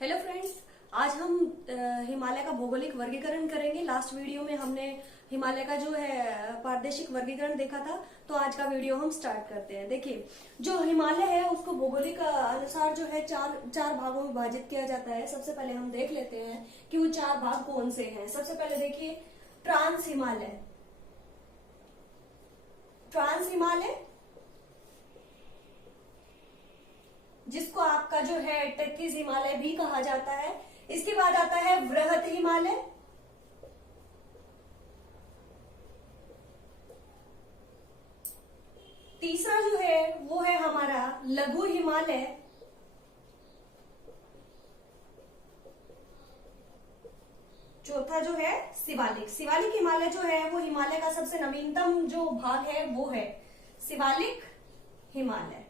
Hello friends, आज हम हिमालय का भौगोलिक वर्गीकरण करेंगे। लास्ट वीडियो में हमने हिमालय का जो है प्रादेशिक वर्गीकरण देखा था, तो आज का वीडियो हम स्टार्ट करते हैं। देखिए, जो हिमालय है उसको भौगोलिक अनुसार जो है चार भागों में विभाजित किया जाता है। सबसे पहले हम देख लेते हैं कि वो चार भाग कौन से हैं। सबसे पहले देखिए, ट्रांस हिमालय। ट्रांस हिमालय जिसको आपका जो है टर्कीज हिमालय भी कहा जाता है। इसके बाद आता है वृहत हिमालय। तीसरा जो है वो है हमारा लघु हिमालय। चौथा जो है शिवालिक। शिवालिक हिमालय जो है वो हिमालय का सबसे नवीनतम जो भाग है वो है शिवालिक हिमालय।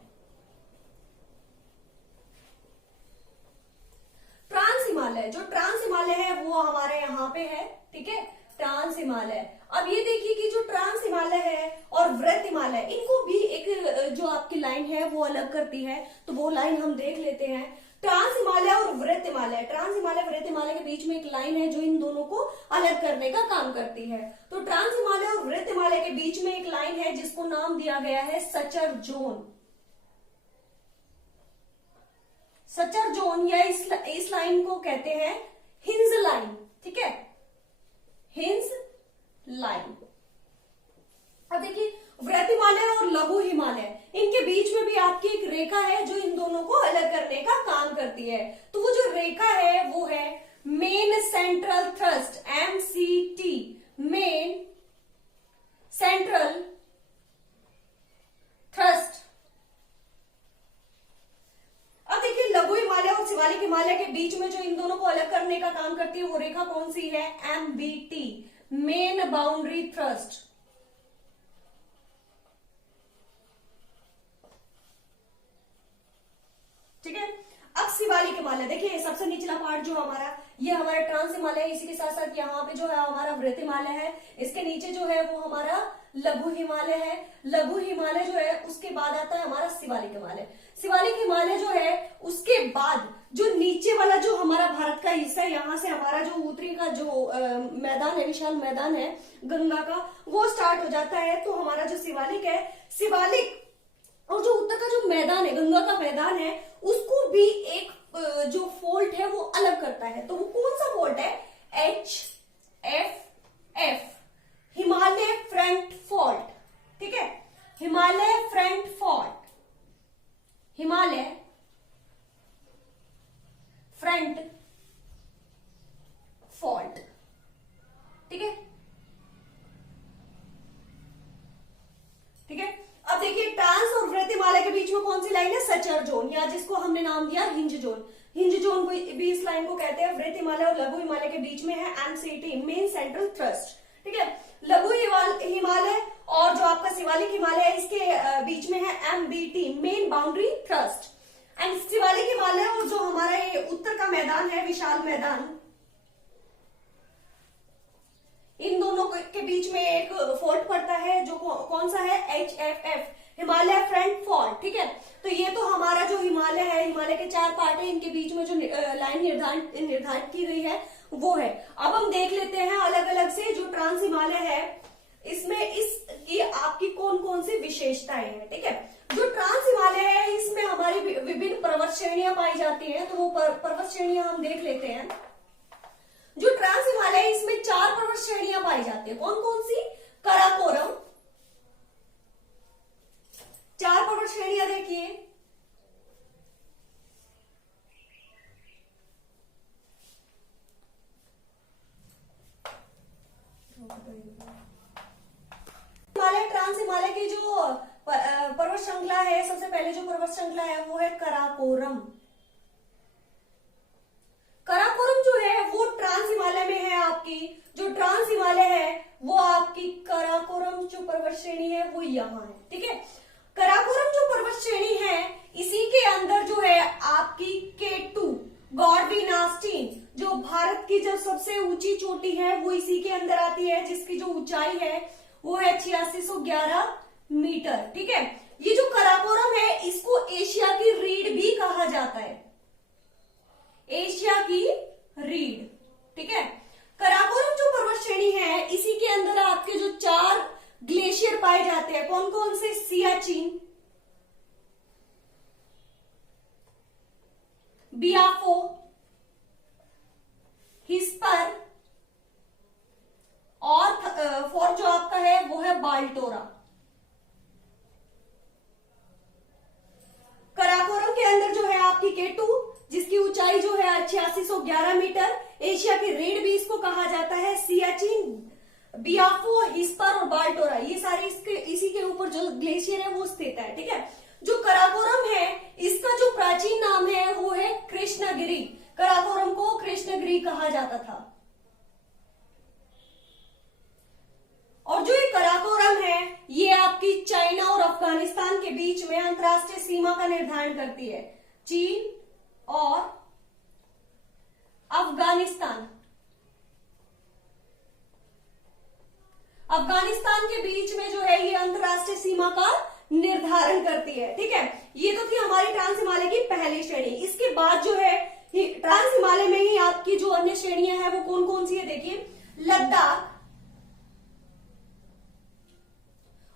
ट्रांस हिमालय, जो ट्रांस हिमालय है वो हमारे यहाँ पे है, ठीक है, ट्रांस हिमालय। अब ये देखिए कि जो ट्रांस हिमालय है और वृहत हिमालय, इनको भी एक जो आपकी लाइन है वो अलग करती है, तो वो लाइन हम देख लेते हैं। ट्रांस हिमालय और वृहत हिमालय, ट्रांस हिमालय वृहत हिमालय के बीच में एक लाइन है जो इन दोनों को अलग करने का काम करती है। तो ट्रांस हिमालय और वृहत हिमालय के बीच में एक लाइन है जिसको नाम दिया गया है सचर जोन। सचर जोन या इस लाइन को कहते हैं हिंज लाइन, ठीक है, हिंज लाइन। अब देखिए, वृहत हिमालय और लघु हिमालय, इनके बीच में भी आपकी एक रेखा है जो इन दोनों को अलग करने का काम करती है। तो वो जो रेखा है वो है main central thrust, MCT, main central thrust. अब देखिए, लघु हिमालय और शिवालिक हिमालय के बीच में जो इन दोनों को अलग करने का काम करती है वो रेखा कौन सी है? MBT, main boundary thrust. ठीक है। अब शिवालिक हिमालय देखिए, सबसे निचला पार्ट जो हमारा, ये हमारा ट्रांस हिमालय है। इसी के साथ साथ यहाँ पे जो है हमारा वृहत हिमालय है। इसके नीचे जो है वो हमारा लघु हिमालय है। लघु हिमालय जो है उसके बाद आता है हमारा शिवालिक हिमालय। शिवालिक हिमालय जो है उसके बाद जो नीचे वाला जो हमारा भारत का हिस्सा है, यहाँ से हमारा जो उत्तरी का जो मैदान है, विशाल मैदान है गंगा का, वो स्टार्ट हो जाता है। तो हमारा जो शिवालिक है, शिवालिक और जो उत्तर का जो मैदान है, गंगा का मैदान है, उसको भी एक जो फोल्ट है वो अलग करता है। तो वो कौन सा फोल्ट है? HFF, हिमालय फ्रंट फॉल्ट, ठीक है, Himalaya front fault, Himalaya front fault, ठीक है, ठीक है। अब देखिए, ट्रांस और वृहत हिमालय के बीच में कौन सी लाइन है? सचर जोन, या जिसको हमने नाम दिया हिंज जोन। हिंज जोन को भी इस लाइन को कहते हैं। वृहत हिमालय और लघु हिमालय के बीच में है MCT, मेन सेंट्रल थ्रस्ट, ठीक है। लघु हिमालय और जो आपका शिवालिक हिमालय है, इसके बीच में है MBT, main boundary thrust. And Shivalik Himalaya और जो हमारा ये उत्तर का मैदान है, विशाल मैदान, इन दोनों के बीच में एक फॉल्ट पड़ता है जो कौन सा है? HFF, हिमालय फ्रंट फॉल्ट, ठीक है। तो ये तो हमारा जो हिमालय है, हिमालय के चार पार्ट है, इनके बीच में जो लाइन निर्धारित की गई है वो है। अब हम देख लेते हैं अलग अलग से जो ट्रांस हिमालय है, इसमें इसकी आपकी कौन कौन सी विशेषताएं हैं, ठीक है। जो ट्रांस हिमालय है इसमें हमारी विभिन्न पर्वत श्रेणियां पाई जाती हैं, तो वो पर्वत श्रेणियां हम देख लेते हैं। जो ट्रांस हिमालय है इसमें चार पर्वत श्रेणियां पाई जाती है। कौन कौन सी? काराकोरम, चार पर्वत श्रेणियां देखिए, हिमालय ट्रांस हिमालय की जो पर्वत श्रृंखला है, सबसे पहले जो पर्वत श्रृंखला है वो है काराकोरम। काराकोरम जो है वो ट्रांस हिमालय में है। आपकी जो ट्रांस हिमालय है वो आपकी काराकोरम जो पर्वत श्रेणी है वो यहाँ है, ठीक है। काराकोरम जो पर्वत श्रेणी है, इसी के अंदर जो है आपकी K2 गॉडविन ऑस्टिन, जो भारत की जो सबसे ऊंची चोटी है वो इसी के अंदर आती है, जिसकी जो ऊंचाई है वो है 8611 मीटर, ठीक है। ये जो काराकोरम है इसको एशिया की रीढ़ भी कहा जाता है। एशिया बियाफो, हिस्पर, और फोर्थ जो आपका है वो है बाल्टोरा। कराकोरम के अंदर जो है आपकी केटू, जिसकी ऊंचाई जो है 8611 मीटर। एशिया की रेड भी इसको कहा जाता है। सियाचिन, बियाफो, हिस्पर और बाल्टोरा, ये सारे इसी के ऊपर जो ग्लेशियर है वो स्थित है। ठीक है, जो कराकोरम है इसका जो प्राचीन नाम है वो है कृष्णगिरी। कराकोरम को कृष्णगिरी कहा जाता था। और जो ये कराकोरम है ये आपकी चाइना और अफगानिस्तान के बीच में अंतरराष्ट्रीय सीमा का निर्धारण करती है। चीन और अफगानिस्तान, अफगानिस्तान के बीच में जो है ये अंतरराष्ट्रीय सीमा का निर्धारण करती है। ठीक है, ये तो थी हमारी ट्रांस हिमालय की पहली श्रेणी। इसके बाद जो है ट्रांस हिमालय में ही आपकी जो अन्य श्रेणियां हैं वो कौन कौन सी है देखिए, लद्दाख,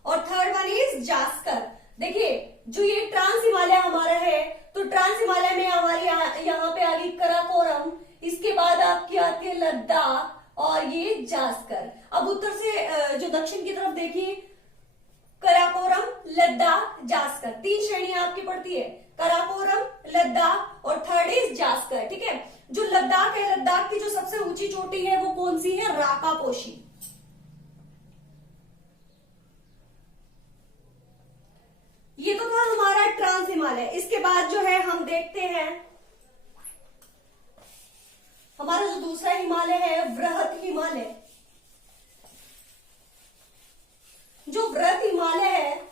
और थर्ड वन इज जास्कर। देखिए जो ये ट्रांस हिमालय हमारा है, तो ट्रांस हिमालय में हमारी यहाँ पे आ गई कराकोरम, इसके बाद आपकी आती है लद्दाख और ये जास्कर। अब उत्तर से जो दक्षिण की तरफ देखिए, कराकोरम, लद्दाख, जास्कर, तीन श्रेणियां आपकी पड़ती है, कराकोरम, लद्दाख और थर्ड इज जास्कर। ठीक है, जो लद्दाख है, लद्दाख की जो सबसे ऊंची चोटी है वो कौन सी है, राकापोशी। ये तो था हमारा ट्रांस हिमालय। इसके बाद जो है हम देखते हैं हमारा जो दूसरा हिमालय है, वृहत हिमालय। जो वृहत हिमालय है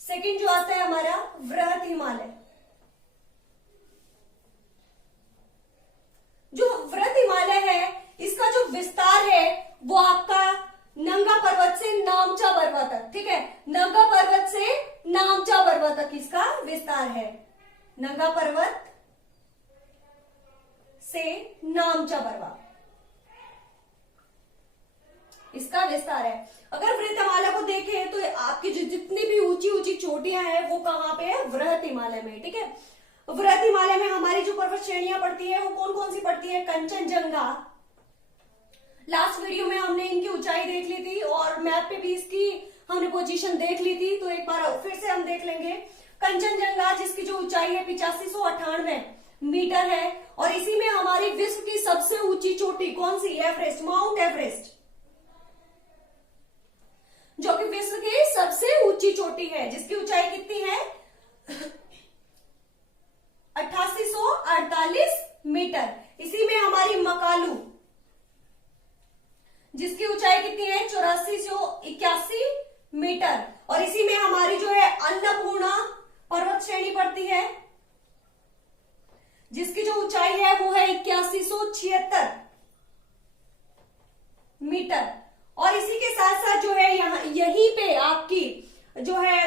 सेकंड जो आता है हमारा वृहत हिमालय। जो वृहत हिमालय है इसका जो विस्तार है वो आपका नंगा पर्वत से नामचा बरवा तक। ठीक है, नंगा पर्वत से नामचा बरवा तक इसका विस्तार है। नंगा पर्वत से नामचा बरवा इसका विस्तार है। अगर वृहत हिमालय को देखें तो आपकी जो जितनी भी ऊंची ऊंची चोटियां हैं वो कहां पे है, वृहत हिमालय में। ठीक है, वृहत हिमालय में हमारी जो पर्वत श्रेणियां पड़ती है वो कौन कौन सी पड़ती है, कंचनजंगा। लास्ट वीडियो में हमने इनकी ऊंचाई देख ली थी और मैप पे भी इसकी हमने पोजीशन देख ली थी, तो एक बार फिर से हम देख लेंगे। कंचनजंगा जिसकी जो ऊंचाई है 8598 मीटर है, और इसी में हमारी विश्व की सबसे ऊंची चोटी कौन सी, एवरेस्ट, माउंट एवरेस्ट, जो कि विश्व की सबसे ऊंची चोटी है, जिसकी ऊंचाई कितनी है 8848 मीटर। इसी में हमारी मकालू जिसकी ऊंचाई कितनी है 8481 मीटर, और इसी में हमारी जो है अन्नपूर्णा पर्वत श्रेणी पड़ती है, जिसकी जो ऊंचाई है वो है 8176 मीटर। और इसी के साथ साथ जो है यहाँ यहीं पे आपकी जो है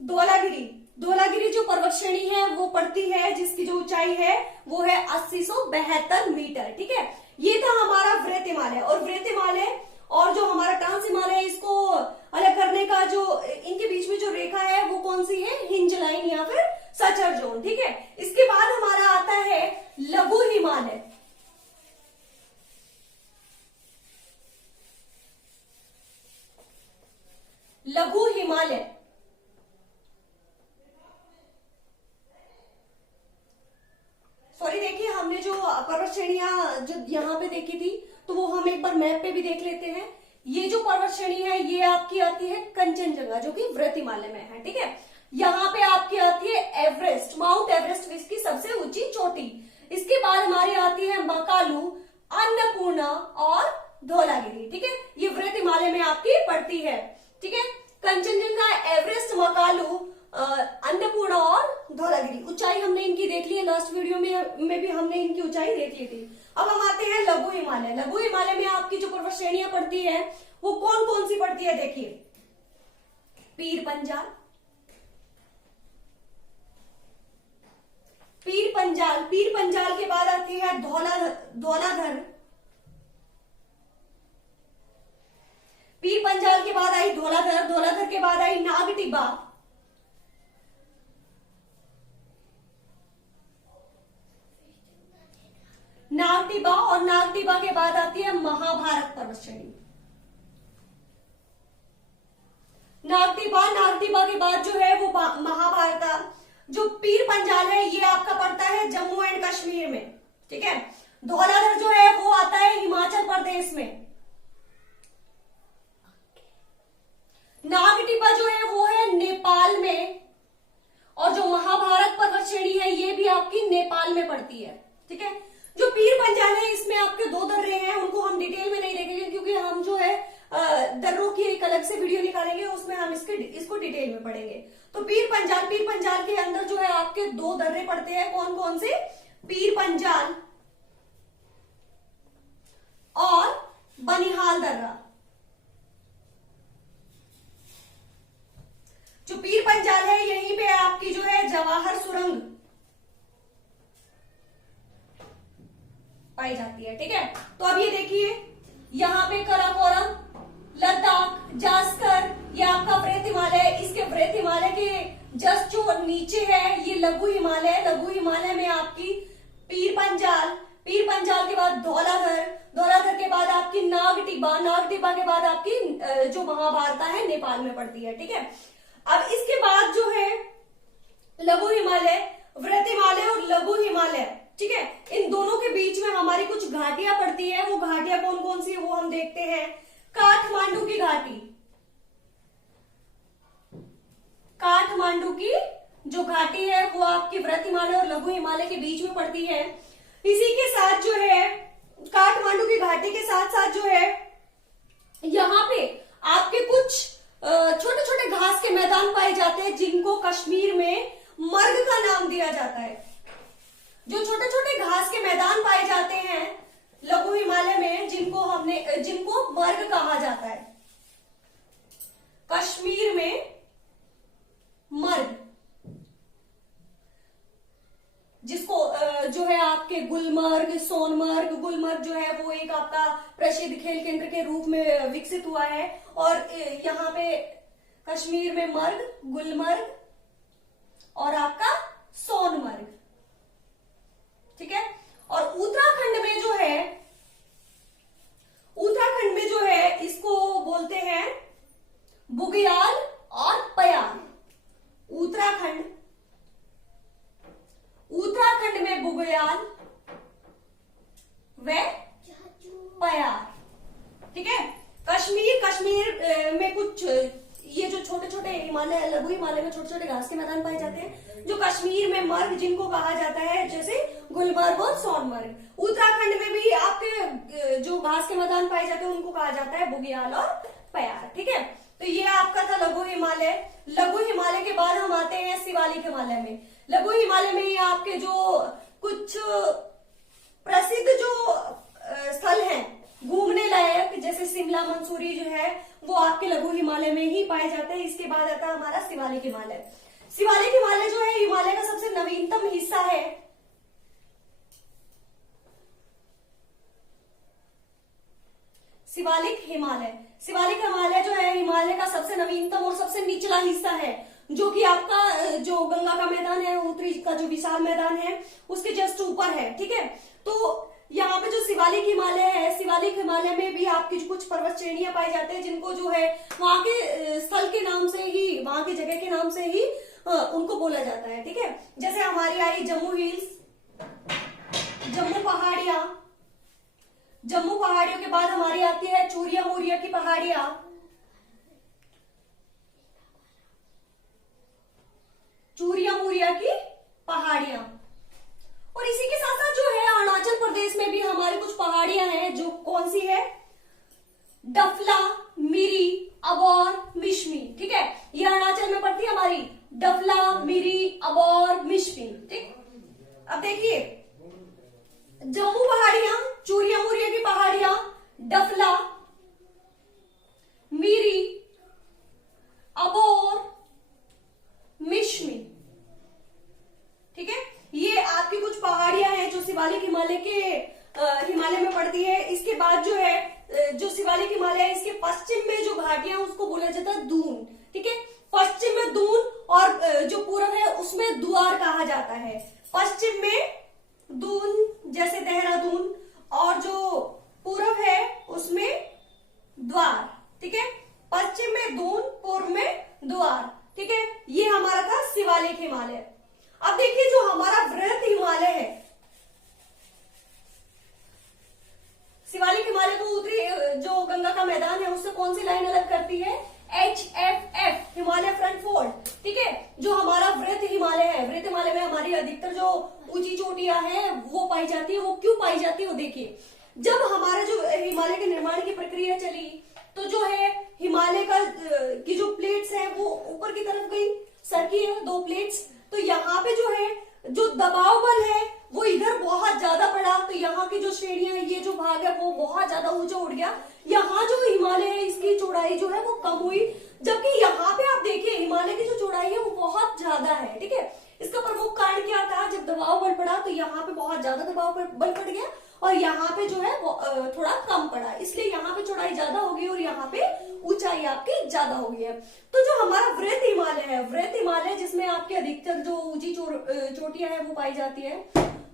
धौलागिरी जो पर्वत श्रेणी है वो पड़ती है, जिसकी जो ऊंचाई है वो है 8072 मीटर। ठीक है, ये था हमारा वृहत हिमालय। और वृहत हिमालय और जो हमारा ट्रांस हिमालय, इसको अलग करने का जो इनके बीच में जो रेखा है वो कौन सी है, हिंज लाइन या फिर सचर जोन। ठीक है, इसके बाद हमारा आता है लघु हिमालय। लघु हिमालय सॉरी, देखिए हमने जो पर्वत श्रेणियां जो यहाँ पे देखी थी तो वो हम एक बार मैप पे भी देख लेते हैं। ये जो पर्वत श्रेणी है ये आपकी आती है कंचनजंगा, जो कि वृहत हिमालय में है। ठीक है, यहाँ पे आपकी आती है एवरेस्ट, माउंट एवरेस्ट, इसकी सबसे ऊंची चोटी। इसके बाद हमारी आती है मकालू, अन्नपूर्णा और धौलागिरी। ठीक है, ये वृहत हिमालय में आपकी पड़ती है। ठीक है, कंचनजंगा, एवरेस्ट, मकालू, अन्नपूर्णा और धौलागिरी, ऊंचाई हमने इनकी देख ली है। लास्ट वीडियो में भी हमने इनकी ऊंचाई देख ली थी। अब हम आते हैं लघु हिमालय। लघु हिमालय में आपकी जो पर्वत श्रेणियां पड़ती है वो कौन कौन सी पड़ती है देखिए, पीर पंजाल, पीर पंजाल के बाद आती है धौलाधर, पीर पंजाल के बाद आई धौलाधर टिबा, नाग टिबा, और नाग टिबा के बाद आती है महाभारत पर्वत श्रेणी। नाग टिबा के बाद जो है वो महाभारत। जो पीर पंजाल है ये आपका पड़ता है जम्मू एंड कश्मीर में, ठीक है। धौलाधर जो है वो आता है हिमाचल प्रदेश में। नाग टिबा जो है वो है नेपाल में, और जो महाभारत पर्वत श्रेणी है ये भी आपकी नेपाल में पड़ती है, ठीक है। जो पीर पंजाल है इसमें आपके 2 दर्रे हैं, उनको हम डिटेल में नहीं देखेंगे क्योंकि हम जो है दर्रों की एक अलग से वीडियो निकालेंगे, उसमें हम इसको डिटेल में पढ़ेंगे। तो पीर पंजाल के अंदर जो है आपके 2 दर्रे पड़ते हैं। कौन कौन से? पीर पंजाल और बनिहाल दर्रा। जो पीर पंजाल है यहीं पे आपकी जो है जवाहर सुरंग पाई जाती है, ठीक है। तो अब ये देखिए यहाँ पे कराकोरम, लद्दाख, जास्कर, ये आपका वृत्त हिमालय। इसके वृत्त हिमालय के जस्ट जो नीचे है ये लघु हिमालय। लघु हिमालय में आपकी पीर पंजाल के बाद धौलाधर के बाद आपकी नाग टिबा के बाद आपकी जो महाभारत है नेपाल में पड़ती है, ठीक है। अब इसके बाद जो है लघु हिमालय, वृत्त हिमालय और लघु हिमालय, ठीक है। इन दोनों के बीच में हमारी कुछ घाटियां पड़ती है। वो घाटियां कौन कौन सी है वो हम देखते हैं। काठमांडू की घाटी, काठमांडू की जो घाटी है वो आपकी वृत्त हिमालय और लघु हिमालय के बीच में पड़ती है। इसी के साथ जो है काठमांडू की घाटी के साथ साथ जो है यहाँ पे आपके कुछ छोटे छोटे घास के मैदान पाए जाते हैं जिनको कश्मीर में मर्ग का नाम दिया जाता है। जो छोटे छोटे घास के मैदान पाए जाते हैं लघु हिमालय में जिनको मर्ग कहा जाता है, कश्मीर में मर्ग, जिसको जो है आपके गुलमर्ग, सोनमर्ग। गुलमर्ग जो है वो एक आपका प्रसिद्ध खेल केंद्र के रूप में विकसित हुआ है, और यहाँ पे कश्मीर में मर्ग, गुलमर्ग और आपका सोनमर्ग, ठीक है। और उत्तराखंड में जो है इसको बोलते हैं बुग्याल और पयार। उत्तराखंड में बुग्याल व पयार, ठीक है। कश्मीर में कुछ ये जो छोटे छोटे हिमालय, लघु हिमालय में छोटे छोटे घास के मैदान पाए जाते हैं। जो कश्मीर में मर्ग जिनको कहा जाता है जैसे गुलमर्ग और सोनमर्ग। उत्तराखंड में भी आपके जो घास के मैदान पाए जाते हैं उनको कहा जाता है बुग्याल और पयार, ठीक है। तो ये आपका था लघु हिमालय। लघु हिमालय के बाद हम आते हैं शिवालिक हिमालय में। लघु हिमालय में ये आपके जो कुछ प्रसिद्ध जो स्थल हैं घूमने लायक, जैसे शिमला, मंसूरी जो है वो आपके लघु हिमालय में ही पाए जाते हैं। इसके बाद आता है हमारा शिवालिक हिमालय। शिवालिक हिमालय जो है हिमालय का सबसे नवीनतम हिस्सा है। शिवालिक हिमालय जो है हिमालय का सबसे नवीनतम और सबसे निचला हिस्सा है, जो कि आपका जो गंगा का मैदान है, उत्तरी का जो विशाल मैदान है उसके जस्ट ऊपर है, ठीक है। तो यहाँ पे जो शिवालिक हिमालय है, शिवालिक हिमालय में भी आपकी कुछ पर्वत श्रेणियां पाई जाते हैं जिनको जो है वहां के स्थल के नाम से ही, वहां की जगह के नाम से ही उनको बोला जाता है, ठीक है। जैसे हमारी आई जम्मू हिल्स, जम्मू पहाड़ियां। जम्मू पहाड़ियों के बाद हमारी आती है चूरिया मुरिया की पहाड़ियां, चूरिया मुरिया की पहाड़ियां। और इसी के साथ साथ जो है अरुणाचल प्रदेश में भी हमारी कुछ पहाड़ियां हैं, जो कौन सी है, डफला, मिरी, अबोर, मिश्मी, ठीक है। ये अरुणाचल में पड़ती है हमारी डफला, मिरी, अबोर, मिश्मी, ठीक। अब देखिए जम्मू पहाड़ियां, चूरिया मुरिया की पहाड़ियां, डफला, मिरी, अबोर, मिश्मी, ठीक है। ये आपकी कुछ पहाड़ियां हैं जो शिवालिक हिमालय के हिमालय में पड़ती है। इसके बाद जो है जो शिवालिक हिमालय है इसके पश्चिम में जो घाटियां उसको बोला जाता है दून, ठीक है। पश्चिम में द्वार, ठीक है। ये हमारा था शिवालिक हिमालय। अब देखिए जो हमारा वृहत हिमालय है, शिवालिक हिमालय को उत्तरी जो गंगा का मैदान है उससे कौन सी लाइन अलग करती है, HFF हिमालय फ्रंट फोल्ड, ठीक है। जो हमारा वृहत हिमालय है, वृहत हिमालय में हमारी अधिकतर जो ऊंची चोटियां हैं वो पाई जाती है। वो क्यों पाई जाती है वो देखिए, जब हमारा जो हिमालय के निर्माण की प्रक्रिया चली तो जो है हिमालय का की जो प्लेट्स है वो ऊपर की तरफ गई, सरकी है 2 प्लेट्स, तो यहाँ पे जो है जो दबाव बल है वो इधर बहुत ज्यादा पड़ा, तो यहाँ की जो श्रेणियां है, ये जो भाग है वो बहुत ज्यादा ऊंचा उठ गया। यहाँ जो हिमालय है इसकी चौड़ाई जो है वो कम हुई, जबकि यहाँ पे आप देखिए हिमालय की जो चौड़ाई है वो बहुत ज्यादा है, ठीक है। इसका प्रमुख कारण क्या था, जब दबाव बल पड़ा तो यहाँ पे बहुत ज्यादा दबाव बल पड़ गया और यहाँ पे जो है वो थोड़ा कम पड़ा, इसलिए यहाँ पे चौड़ाई ज्यादा हो गई और यहाँ पे ऊंचाई आपकी ज्यादा हो गई है। तो जो हमारा वृहत हिमालय है, वृहत हिमालय जिसमें आपके अधिकतर जो ऊंची चोटियां है वो पाई जाती है,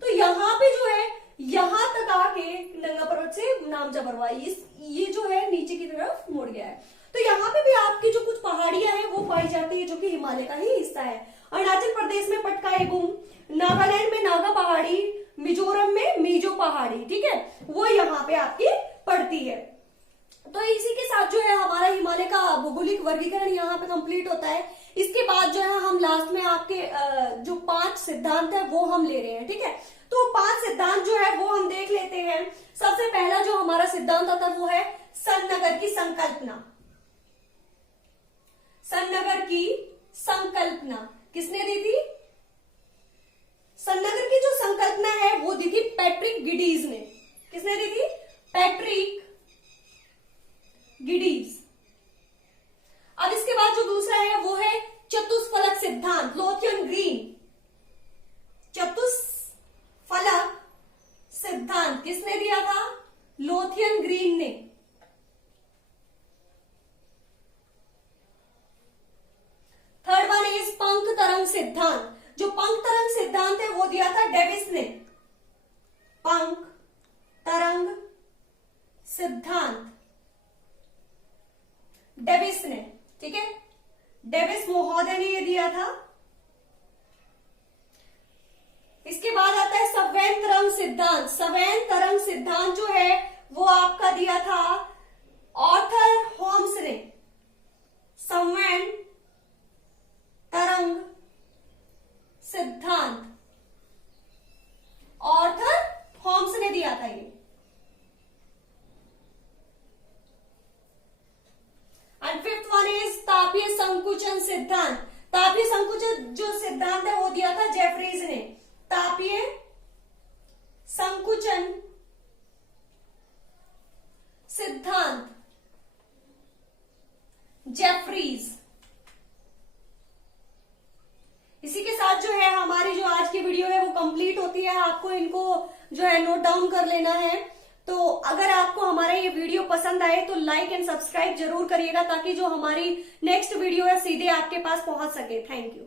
तो यहाँ पे जो है यहाँ तक आके नंगा पर्वत से नामचा पर्वत ये जो है नीचे की तरफ मुड़ गया है। तो यहाँ पे भी आपकी जो कुछ पहाड़ियां हैं वो पाई जाती है जो कि हिमालय का ही हिस्सा है। अरुणाचल प्रदेश में पटकाई गुम, नागालैंड में नागा पहाड़ी, मिजोरम में मिजो पहाड़ी, ठीक है, वो यहाँ पे आपकी पड़ती है। तो इसी के साथ जो है हमारा हिमालय का भौगोलिक वर्गीकरण यहाँ पे कंप्लीट होता है। इसके बाद जो है हम लास्ट में आपके जो 5 सिद्धांत है वो हम ले रहे हैं, ठीक है। तो 5 सिद्धांत जो है वो हम देख लेते हैं। सबसे पहला जो हमारा सिद्धांत आता है वो है सन्नगर की संकल्पना। सन्नगर की संकल्पना किसने दी थी? सन्नगर की जो संकल्पना है वो दी थी पैट्रिक गिडीज ने। किसने दी थी? पैट्रिक गिडीज। अब इसके बाद जो दूसरा है वो है चतुष्फलक सिद्धांत, लोथियन ग्रीन। चतुष्फलक सिद्धांत किसने दिया था? लोथियन ग्रीन ने। थर्ड वन इज पंख तरंग सिद्धांत। जो पंख तरंग सिद्धांत है वो दिया था डेविस ने। पंख तरंग सिद्धांत डेविस ने, ठीक है, डेविस महोदय ने ये दिया था। इसके बाद आता है सवैन तरंग सिद्धांत। सवैन तरंग सिद्धांत जो है वो आपका दिया था आर्थर होम्स ने। सवैन तरंग सिद्धांत आर्थर होम्स ने दिया था ये। एंड फिफ्थ वन इज तापीय संकुचन सिद्धांत। तापीय संकुचन जो सिद्धांत है वो दिया था जेफरीज ने। तापीय संकुचन सिद्धांत जेफरीज। इसी के साथ जो है हमारी जो आज की वीडियो है वो कंप्लीट होती है। आपको इनको जो है नोट डाउन कर लेना है। तो अगर आपको हमारा ये वीडियो पसंद आए तो लाइक एंड सब्सक्राइब जरूर करिएगा ताकि जो हमारी नेक्स्ट वीडियो है सीधे आपके पास पहुंच सके। Thank you.